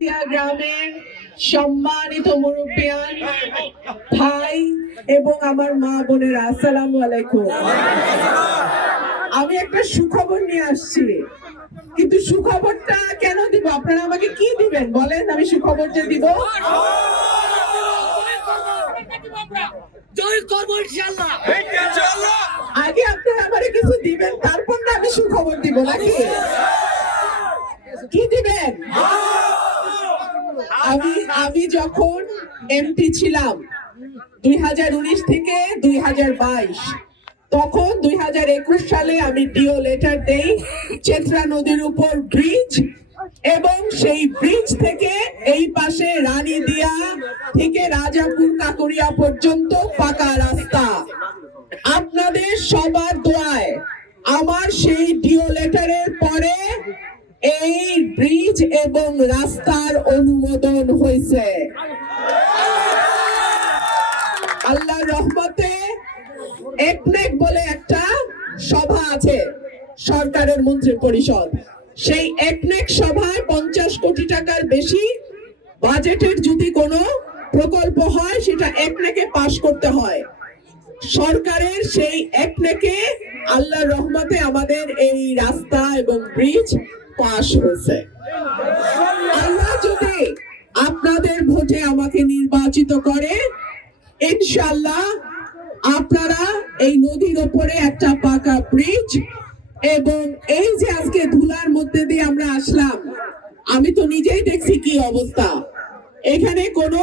গ্রামের সম্মানিত মুরব্বিয়ান ভাই এবং আমার মা বোনেরা, আসসালামু আলাইকুম। আমি একটা সুখবর নিয়ে আসছি, কিন্তু সুখবরটা কেন দিব? আপনারা আমাকে কি দিবেন বলেন? আমি সুখবর যে দিব, আগে আপনারা আমাকে কিছু দিবেন, তারপর না আমি সুখবর দিব, নাকি? কি দিবেন? আমি যখন এমপি ছিলাম 2019 থেকে 2022, তখন 2021 সালে আমি ডিও লেটার দেই চেত্রা নদীর উপর ব্রিজ, এবং সেই ব্রিজ থেকে এই পাশে রানীদিয়া থেকে রাজাপুর কাকরিয়া পর্যন্ত পাকা রাস্তা। আপনাদের সবার দোয়ায় আমার সেই ডিও লেটারের পরে এই ব্রিজ এবং রাস্তার অনুমোদন হয়েছে। আল্লাহর রহমতে একনেক বলে একটা সভা আছে সরকারের মন্ত্রী পরিষদ, সেই একনেক সভায় 50 কোটি টাকার বেশি বাজেটের যদি কোনো প্রকল্প হয়, সেটা একনেকে পাশ করতে হয়। সরকারের সেই একনেকে আল্লাহর রহমতে আমাদের এই রাস্তা এবং ব্রিজ পাশ হয়েছে। আল্লাহ যদি আপনাদের ভোটে আমাকে নির্বাচিত করে, ইনশাআল্লাহ আপনারা এই নদীর উপরে একটা পাকা ব্রিজ, এবং এই যে আজকে ধুলার মধ্যে দিয়ে আমরা আসলাম, আমি তো নিজেই দেখছি কি অবস্থা। এখানে কোনো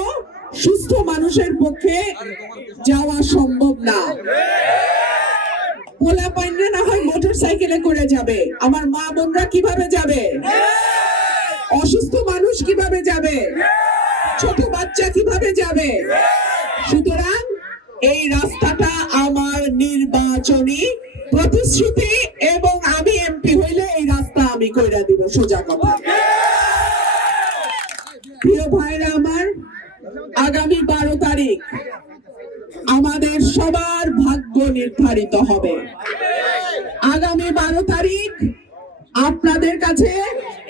সুস্থ মানুষের পক্ষে যাওয়া সম্ভব না। পোলা পাইনরা না হয় মোটর সাইকেলে করে যাবে, আমার মা বোনরা কিভাবে যাবে? অসুস্থ মানুষ কিভাবে যাবে? ছোট বাচ্চা কিভাবে যাবে? সুতরাং এই রাস্তাটা আমার নির্বাচনী প্রতিশ্রুতি, এবং আমি এমপি হইলে এই রাস্তা আমি কইরা দিব, সোজা কথা। প্রিয় ভাইরা আমার, আগামী 12 তারিখ আমাদের সবার ভাগ্য নির্ধারিত হবে। আগামী 12 তারিখ আপনাদের কাছে,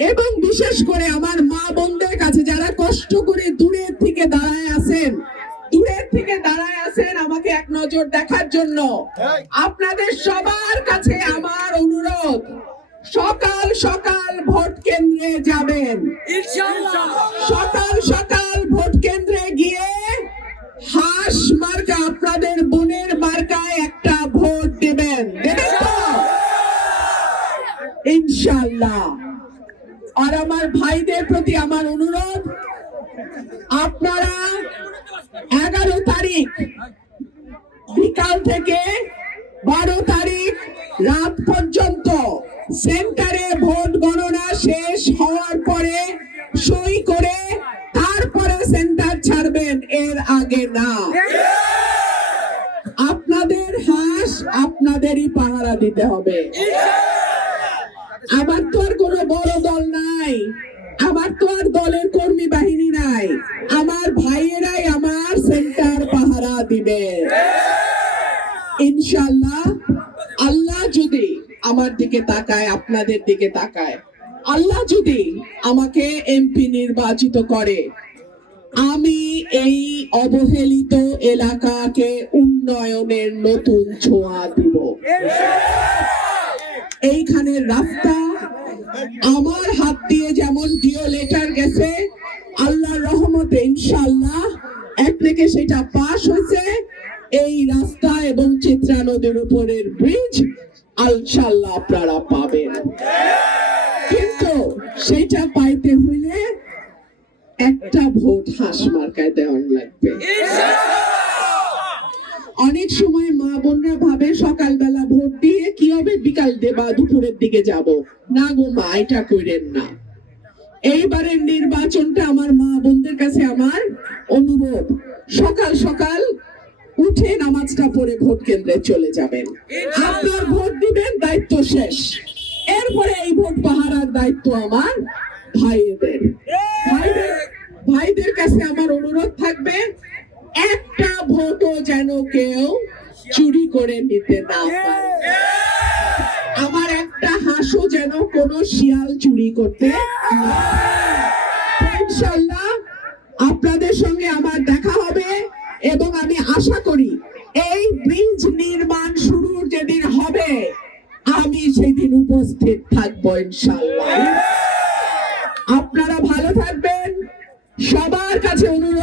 এবং বিশেষ করে আমার মা বোনদের কাছে, যারা কষ্ট করে দূরের থেকে দাঁড়ায় আছেন আমাকে এক নজর দেখার জন্য, আপনাদের সবার কাছে আমার অনুরোধ, সকাল সকাল ভোট কেন্দ্রে যাবেন। সকাল সকাল ভোট কেন্দ্রে গিয়ে হাঁস মার্কা, আপনাদের বোনের মার্কায় একটা ভোট দেবেন তো ইনশাআল্লাহ। আর আমার ভাইদের প্রতি আমার অনুরোধ, আপনারা 11 তারিখ বিকাল থেকে 12 তারিখ রাত পর্যন্ত সেন্টারে ভোট গণনা শেষ হওয়ার পরে সই করে তারপরে সেন্টার ছাড়বেন, এর আগে না। আপনাদের হাঁস আপনাদেরই পাহারা দিতে হবে। আমার তো আর কোনো বড় দল নাই, আমার তো আর দলের কর্মী বাহিনী নাই, আমার ভাইয়েরাই আমার সেন্টার পাহারা দিবে ইনশাআল্লাহ। আল্লাহ যদি আমার দিকে তাকায়, আপনাদের দিকে তাকায়, আল্লাহ যদি আমাকে এমপি নির্বাচিত করে, আমি এই অবহেলিত এলাকাকে উন্নয়নের নতুন ছোঁয়া দিব। এইখানের রাস্তা আমার হাত দিয়ে যেমন ডিও লেটার গেছে, আল্লাহর রহমতে ইনশাআল্লাহ একদিকে সেটা পাস হয়েছে। এই রাস্তা এবং চিত্রা নদীর উপরের ব্রিজ ইনশাআল্লাহ আপনারা পাবেন, কিন্তু সেটা পাইতে হইলে একটা ভোট হাঁস মার্কায় দেওয়ার লাগবে। অনেক সময় মা বোনরা ভাবে সকালবেলা ভোট দিয়ে কি হবে, বিকাল দেবা দুপুরের দিকে যাব না। গো মা, এটা করেন না। এইবারের নির্বাচনটা আমার মা বোনদের কাছে আমার অনুরোধ, সকাল সকাল উঠে নামাজটা পড়ে ভোট কেন্দ্রে চলে যাবেন। আপনার ভোট দিবেন, দায়িত্ব শেষ। এরপরে এই ভোট পাহারার দায়িত্ব আমার ভাইদের। ভাইদের কাছে আমার অনুরোধ থাকবে, একটা ভোটও যেন কেউ চুরি করে নিতে না পারে। আমার একটা হাঁসও যেন কোনো শিয়াল চুরি করতে না পারে। ইনশাআল্লাহ আপনাদের সঙ্গে আমার দেখা হবে এবং আমি আশা করি এই ব্রিজ নির্মাণ শুরুর যেদিন হবে আমি সেদিন উপস্থিত থাকবো ইনশাআল্লাহ। আপনারা ভালো থাকবেন। সবার কাছে অনুরোধ